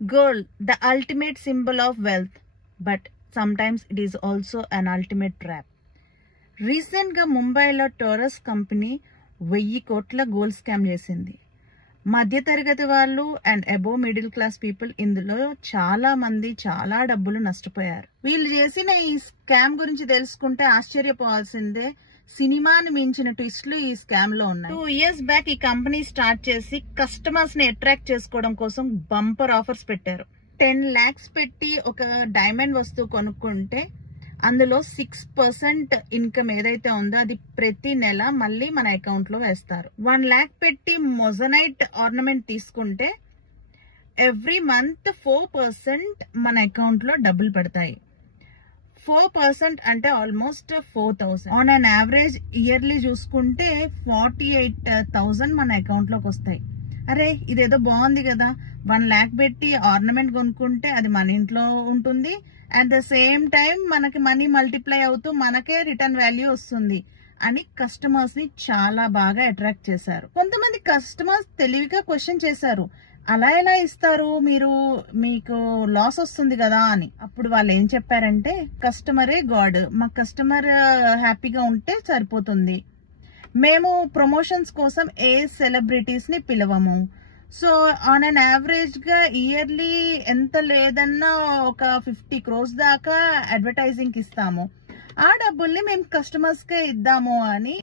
Gold, the ultimate symbol of wealth, but sometimes it is also an ultimate trap. రీసెంట్గా ముంబైలో torus company 1000 కోట్ల gold scam చేసింది. మధ్యతరగతి వాళ్ళు and above middle class people ఇందులో చాలా మంది చాలా డబ్బులు నష్టపోయారు. వీళ్ళు చేసిన ఈ స్కామ్ గురించి తెలుసుకుంటే ఆశ్చర్యపోవాల్సిందే. సినిమాని మించిన ట్విస్ట్లు ఈ స్కామ్ లో ఉన్నాయి. 2 years బ్యాక్ ఈ కంపెనీ స్టార్ట్ చేసి కస్టమర్స్ ని అట్రాక్ట్ చేసుకోవడం కోసం బంపర్ ఆఫర్స్ పెట్టారు. 10 lakhs పెట్టి ఒక డైమండ్ వస్తువు కొనుక్కుంటే అందులో 6% ఇన్కమ్ ఏదైతే ఉందో అది ప్రతి నెల మళ్ళీ మన అకౌంట్ లో వేస్తారు. 1 lakh పెట్టి మొజనైట్ ఆర్నమెంట్ తీసుకుంటే ఎవ్రీ మంత్ 4% మన అకౌంట్ లో డబ్బులు పడతాయి. 4% అంటే almost 4,000. On an average yearly చూసుకుంటే 48,000 మన అకౌంట్ లోకి వస్తాయి. అరే ఇదేదో బాగుంది కదా, 1 lakh పెట్టి ఆర్నమెంట్ కొనుక్కుంటే అది మన ఇంట్లో ఉంటుంది. అట్ ద సేమ్ టైం మనకి మనీ మల్టిప్లై అవుతూ మనకే రిటర్న్ వాల్యూ వస్తుంది అని కస్టమర్స్ ని చాలా బాగా అట్రాక్ట్ చేశారు. కొంతమంది కస్టమర్స్ తెలివిగా క్వశ్చన్ చేశారు, అలా ఎలా ఇస్తారు మీరు, మీకు లాస్ వస్తుంది కదా అని. అప్పుడు వాళ్ళు ఏం చెప్పారంటే, కస్టమరే గాడ్, మా కస్టమర్ హ్యాపీగా ఉంటే సరిపోతుంది, మేము ప్రమోషన్స్ కోసం ఏ సెలబ్రిటీస్ ని పిలవము. సో ఆన్ అన్ యావరేజ్ గా ఇయర్లీ ఎంత లేదన్నా ఒక 50 crores దాకా అడ్వర్టైజింగ్ ఇస్తాము. ఆ డబ్బుల్ని మేము కస్టమర్స్ కే ఇద్దాము అని,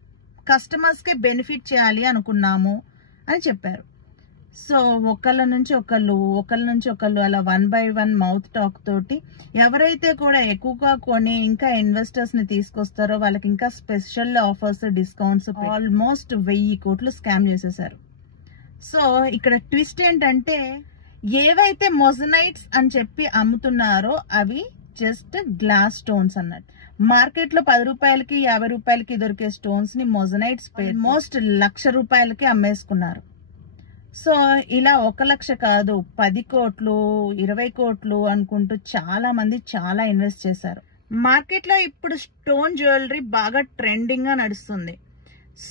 కస్టమర్స్ కే బెనిఫిట్ చేయాలి అనుకున్నాము అని చెప్పారు. సో ఒకళ్ళ నుంచి ఒకళ్ళు అలా 1 by 1 మౌత్ టాక్ తోటి ఎవరైతే కూడా ఎక్కువగా కొని ఇంకా ఇన్వెస్టర్స్ ని తీసుకొస్తారో వాళ్ళకి ఇంకా స్పెషల్ ఆఫర్స్, డిస్కౌంట్స్ ఆల్మోస్ట్ 1000 కోట్లు స్కామ్ చేసేసారు. సో ఇక్కడ ట్విస్ట్ ఏంటంటే, ఏవైతే మొజనైట్స్ అని చెప్పి అమ్ముతున్నారో అవి జస్ట్ గ్లాస్ స్టోన్స్ అన్నట్టు. మార్కెట్ లో 10 రూపాయలకి 50 రూపాయలకి దొరికే స్టోన్స్ ని మొజనైట్స్ ఆల్మోస్ట్ 1,00,000 రూపాయలకి అమ్మేసుకున్నారు. సో ఇలా 1 లక్ష కాదు, 10 కోట్లు 20 కోట్లు అనుకుంటూ చాలా మంది చాలా ఇన్వెస్ట్ చేశారు. మార్కెట్ లో ఇప్పుడు స్టోన్ జ్యువెలరీ బాగా ట్రెండింగ్ గా నడుస్తుంది.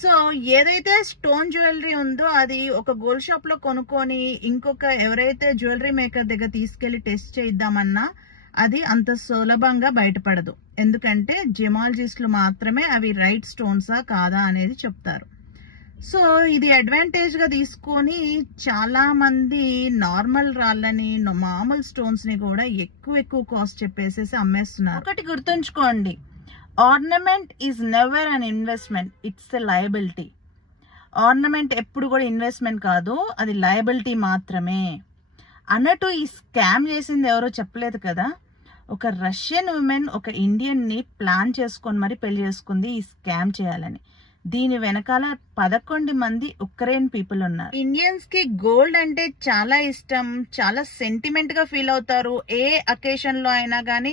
సో ఏదైతే స్టోన్ జ్యువెలరీ ఉందో అది ఒక గోల్డ్ షాప్ లో కొనుక్కొని ఇంకొక ఎవరైతే జ్యువెలరీ మేకర్ దగ్గర తీసుకెళ్లి టెస్ట్ చేద్దామన్నా అది అంత సులభంగా బయటపడదు. ఎందుకంటే జెమాలజిస్టులు మాత్రమే అవి రైట్ స్టోన్సా కాదా అనేది చెప్తారు. సో ఇది అడ్వాంటేజ్ గా తీసుకొని చాలా మంది నార్మల్ రాళ్ళని, మామూలు స్టోన్స్ ని కూడా ఎక్కువ కాస్ట్ చెప్పేసేసి అమ్మేస్తున్నారు. ఒకటి గుర్తుంచుకోండి, ornament is never an investment, it's a liability. Ornament ఎప్పుడు కూడా ఇన్వెస్ట్మెంట్ కాదు, అది లయబిలిటీ మాత్రమే అన్నట్టు. ఈ స్కామ్ చేసింది ఎవరో చెప్పలేదు కదా, ఒక రష్యన్ ఉమెన్ ఒక ఇండియన్ ని ప్లాన్ చేసుకొని మరి పెళ్లి చేసుకుంది ఈ స్కామ్ చేయాలని. దీని వెనకాల 11 మంది ఉక్రెయిన్ పీపుల్ ఉన్నారు. ఇండియన్స్ కి గోల్డ్ అంటే చాలా ఇష్టం, చాలా సెంటిమెంట్ గా ఫీల్ అవుతారు. ఏ అకేషన్ లో అయినా గానీ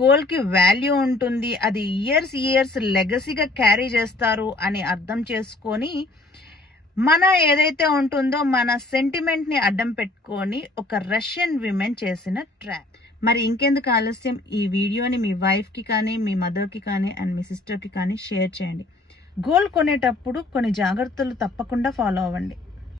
గోల్డ్ కి వాల్యూ ఉంటుంది, అది ఇయర్స్ లెగసీగా క్యారీ చేస్తారు అని అర్థం చేసుకొని మన ఏదైతే ఉంటుందో మన సెంటిమెంట్ ని అడ్డం పెట్టుకొని ఒక రష్యన్ విమెన్ చేసిన ట్రాప్. మరి ఇంకెందుకు ఆలస్యం, ఈ వీడియోని మీ వైఫ్ కి కానీ, మీ మదర్ కి కానీ అండ్ మీ సిస్టర్ కి కానీ షేర్ చేయండి. గోల్డ్ కొనేటప్పుడు కొన్ని జాగ్రత్తలు తప్పకుండా ఫాలో అవ్వండి.